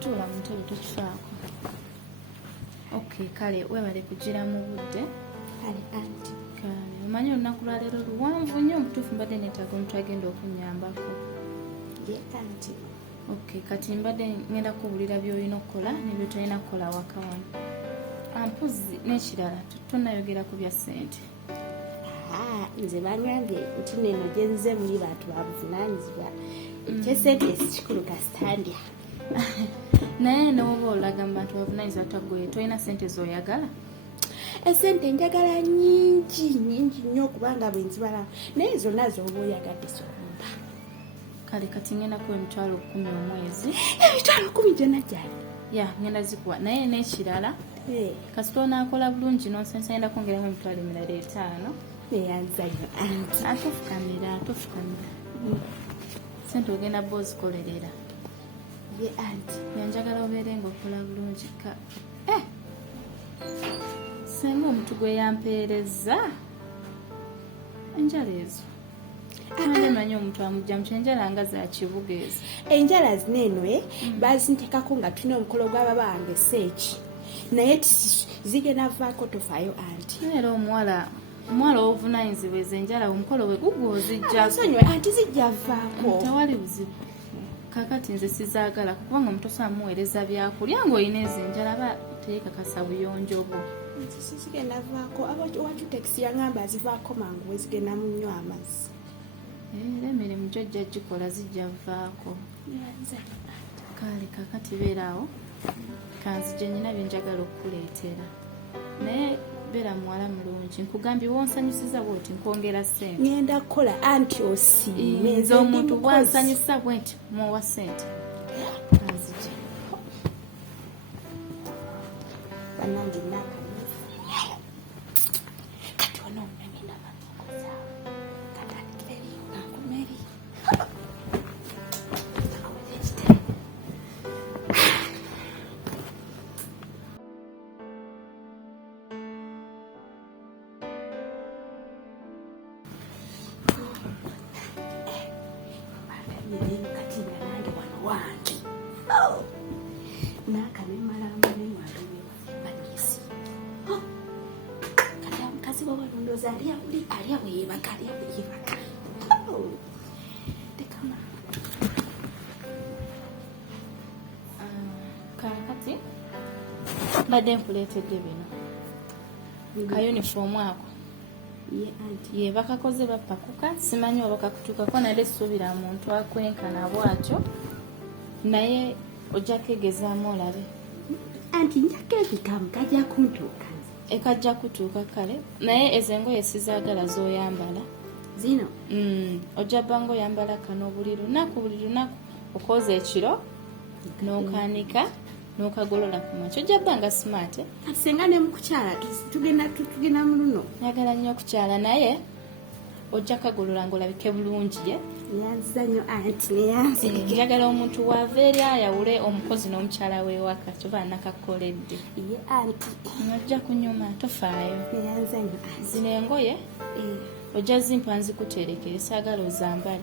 tuula mu ntebe tokifaako. Okay, kale webale kugira mu budde. Kale anti. Kale omanyi olunaku lwa leero luwanvu nnyo omutuufu mbadde neetaaga omuntu agenda okunnyambako. Ye anti. Okay, kati mbadde ngenda kubuulira by'olina okukola n'ebyo tolina kukola waka wano. Ampozi n'ekirala tonnayogera ku bya ssente. Nze bangambye nti neno gye nze muli bantu babuvunaanyizibwa ekyesente ekikulu kasitandya. Naye n'oba olaga mu bantu bavunaanyizibwa taggwe tolina ssente z'oyagala? Esente njagala nnyingi nnyo kubanga bwe nzibala naye zonna z'oba oyagadde z'omba. Kale kati ngenda kuwa emitwalo 10 omwezi. Emitwalo 10 gyonna gyali? Ya, ngenda zikuwa. Naye n'ekirala kasita onaakola bulungi n'onsensa ngenda kwongeramu emitwalo 5. Neyanzayo anti. Tofukamira. Sente ogenda bba ozikolerera. Ye anti. Yanjagala obeere ng'okola bulungi. Senga omuntu gwe yampeereza enjala ezo. Manyi omuntu amugya mu kyenjala nga za kibuga ezo. Enjala zineeno bazintekako nga tulina omukolo gw'ababa wange seeki. Naye zigenda vaako tofaayo anti. Era omuwala obuvunaanyizibwa ezo enjala omukolo we gugwo ozijja. Asonyiwe anti zijja vaako. Tewali buzibu. Kakati nze sizaagala kubanga omuntu osobola muweereza byakulya ng'olina ezo enjala aba teekakasa buyonjo bwo. Zigenda vaako watu tekisi yangamba azivaako mangu we zigenda mu nnyo amazzi. Era emirimu gy'ojja gikola zijja vaako. Kale kakati beeraawo kanzije nyina byenjagala okukuleetera. Naye beera muwala mulungi nkugambye wonsanyusiza bwoti nkwongera ssente. Ngenda kukola anti osiime. Nze omuntu bwansanyusa bwenti muwa ssente. Kanzije. Bannange kati wano ngenda bamukoza. Katandikira eri nkumeri. Alia bweyebaka. Tekama. Kakati badde nkuleetedde bino. Ka yunifoomu ako. Ye anti. Ye bakakoze bapakuka simanyi oba kakutuukako naye suubira muntu akwenkana bw'atyo naye ojja kegezaamu olabe. Anti njakebikamu kajja kuntuuka. Ekajja kutuuka kale naye ezo engoye sizaagala z'oyambala zino. Ojja banga oyambala kano buli lunaku okoza ekiro n'okaanika n'okagolola ku makya ojja banga smart. Kati senga ne mukukyala tugenda mu luno. Njagala nnyo okukyala naye ojja kagolola ng'olabike bulungi ye. Yanzanyo anti neyanze. Njagala omuntu wava eri ayawule omukozi n'omukyala w'ewaka kyoba nakakoledde. Ye anti. Ojja kunyuma tofaayo. Neyanzanyo anti. Zino engoye ojja zimpa nzikuterekere saagala ozambale.